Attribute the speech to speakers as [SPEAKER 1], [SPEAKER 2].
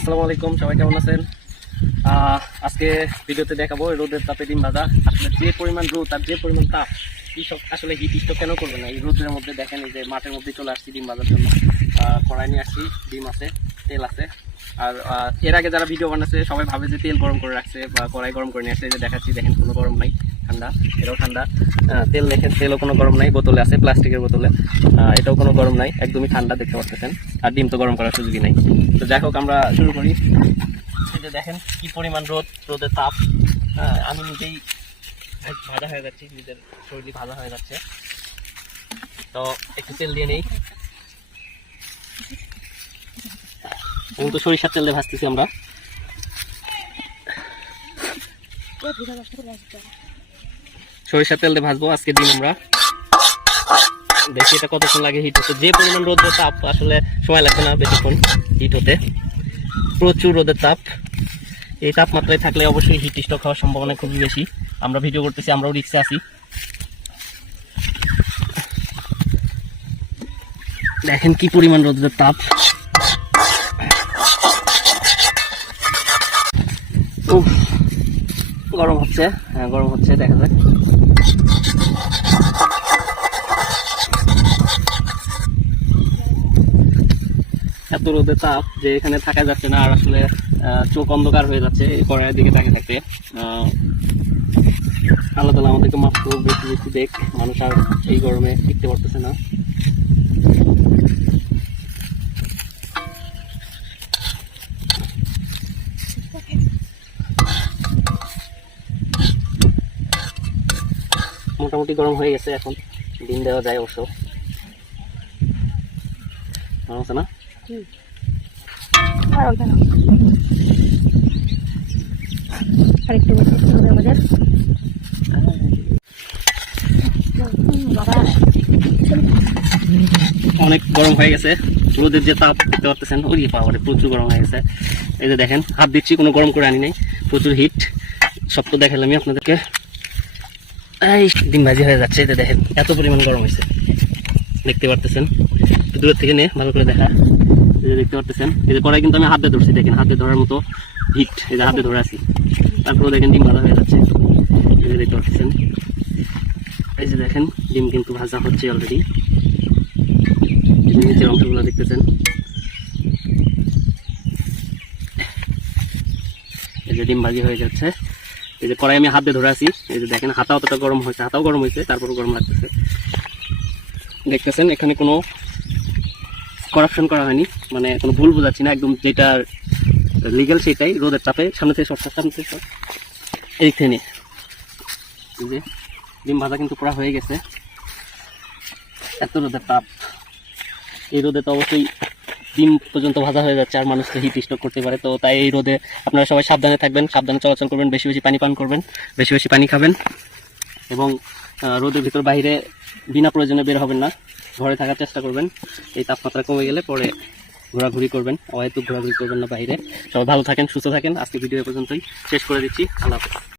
[SPEAKER 1] আসসালামু আলাইকুম, সবাই কেমন আছেন? আজকে ভিডিওতে দেখাবো রোদের তাপে ডিম ভাজা। আসলে যে পরিমাণ রোদ তার যে পরিমাণ তাপ কৃষক আসলে হিট স্টক কেন করবে না? এই রোদের মধ্যে দেখেন যে মাঠের মধ্যে চলে আসছি ডিম ভাজার জন্য। কড়াই নিয়ে আসছি, ডিম আছে। তেল আছে। আর এর আগে যারা ভিডিও বানাচ্ছে, সবাই ভাবে যে তেল গরম করে রাখছে বা কড়াই গরম করে নিয়ে আসছে। যে দেখাচ্ছি, দেখেন, কোনো গরম নাই, ঠান্ডা, এটাও ঠান্ডা। তেল দেখেন, তেলও কোনো গরম নাই, বোতলে আছে, প্লাস্টিকের বোতলে। এটাও কোনো গরম নাই, একদমই ঠান্ডা, দেখতে পাচ্ছেন। আর ডিম তো গরম করার সুযোগই নাই। তো যাই হোক, আমরা শুরু করি। যে দেখেন, কি পরিমাণ রোদ রোদের তাপ। আমি নিজেই ভাজা হয়ে যাচ্ছি, নিজের শরীর ভাজা হয়ে যাচ্ছে। তো একটু তেল দিয়ে নেই। এখন তো সরিষার তেল দিয়ে ভাজতেছি আমরা। সরিষার তেল দিয়ে ভাজবো, আজকে দিন আমরা। দেখি এটা কতক্ষণ লাগে হিট হতে। যে পরিমাণ রোদের তাপ, আসলে সময় লাগবে না বেশিক্ষণ হিট হতে। প্রচুর রোদের তাপ। এই তাপমাত্রায় থাকলে অবশ্যই হিট স্টক হওয়ার সম্ভাবনা খুবই বেশি। আমরা ভিডিও করতেছি, আমরাও রিক্সে আছি। দেখেন কি পরিমাণ রোদের তাপ। গরম হচ্ছে। হ্যাঁ গরম হচ্ছে, দেখা যাক। এত রোদে তাপ যে এখানে থাকা যাচ্ছে না, আর আসলে চোখ অন্ধকার হয়ে যাচ্ছে, এই কড়াইয়ের দিকে তাকিয়ে থাকতে। আল্লাহ তালা আমাদেরকে মাফ বেশি বেশি দেখ। মানুষ আর এই গরমে টিকতে পারতেছে না। মোটামুটি গরম হয়ে গেছে এখন। ডিম দেওয়া যায় অবশ্য। গরম আছে না?
[SPEAKER 2] আরেকটু আমাদের।
[SPEAKER 1] অনেক গরম হয়ে গেছে। রোদের যে তাপ দেখতে পাচ্ছেন ওই পাওয়ারে প্রচুর গরম হয়ে গেছে। এই যে দেখেন হাত দিচ্ছি কোনো গরম করে আনি নাই। প্রচুর হিট সব তো দেখালামই আপনাদেরকে। এই ডিম ভাজি হয়ে যাচ্ছে যে দেখেন, এত পরিমাণ গরম হয়েছে। দেখতে পারতেছেন? দূরের থেকে নে, ভালো করে দেখা। দেখতে পারতেছেন? এই যে কড়াই কিন্তু আমি হাতে ধরছি, দেখেন, হাতে ধরার মতো হিট এই হাতে ধরে আছি। তারপরেও দেখেন ডিম ভাজা হয়ে যাচ্ছে। এই দেখতে পারতেছেন? এই যে দেখেন, ডিম কিন্তু ভাজা হচ্ছে অলরেডি নিচের অংশগুলো দেখতেছেন? এই যে ডিম ভাজি হয়ে যাচ্ছে। এই যে কড়াই আমি হাত দিয়ে ধরে আছি, এই যে দেখেন, হাতা অতটা গরম হয়েছে, হাতাও গরম হয়েছে, তারপরও গরম লাগতেছে দেখতেছেন, এখানে কোনো করাপশন করা হয়নি মানে কোনো ভুল বোঝাচ্ছি না, একদম যেটা লিগেল সেটাই, রোদের তাপে সামনে থেকে সরকার সামনে থেকে সর। এই থেকে নিয়ে। এই যে ডিম ভাজা কিন্তু পুরা হয়ে গেছে এত রোদের তাপ এই রোদে তো অবশ্যই ডিম পর্যন্ত ভাজা হয়ে যাচ্ছে আর মানুষ তো হিট স্ট্রোক করতে পারে। তো তাই এই রোদে আপনারা সবাই সাবধানে থাকবেন, সাবধানে চলাচল করবেন, বেশি বেশি পানি পান করবেন, বেশি বেশি পানি খাবেন এবং রোদের ভিতর বাইরে বিনা প্রয়োজনে বের হবেন না, ঘরে থাকার চেষ্টা করবেন, এই তাপমাত্রা কমে গেলে পরে ঘোরাঘুরি করবেন, অহেতুক ঘোরাঘুরি করবেন না বাইরে। সবাই ভালো থাকেন, সুস্থ থাকেন আজকে ভিডিও পর্যন্তই, শেষ করে দিচ্ছি, আল্লাহ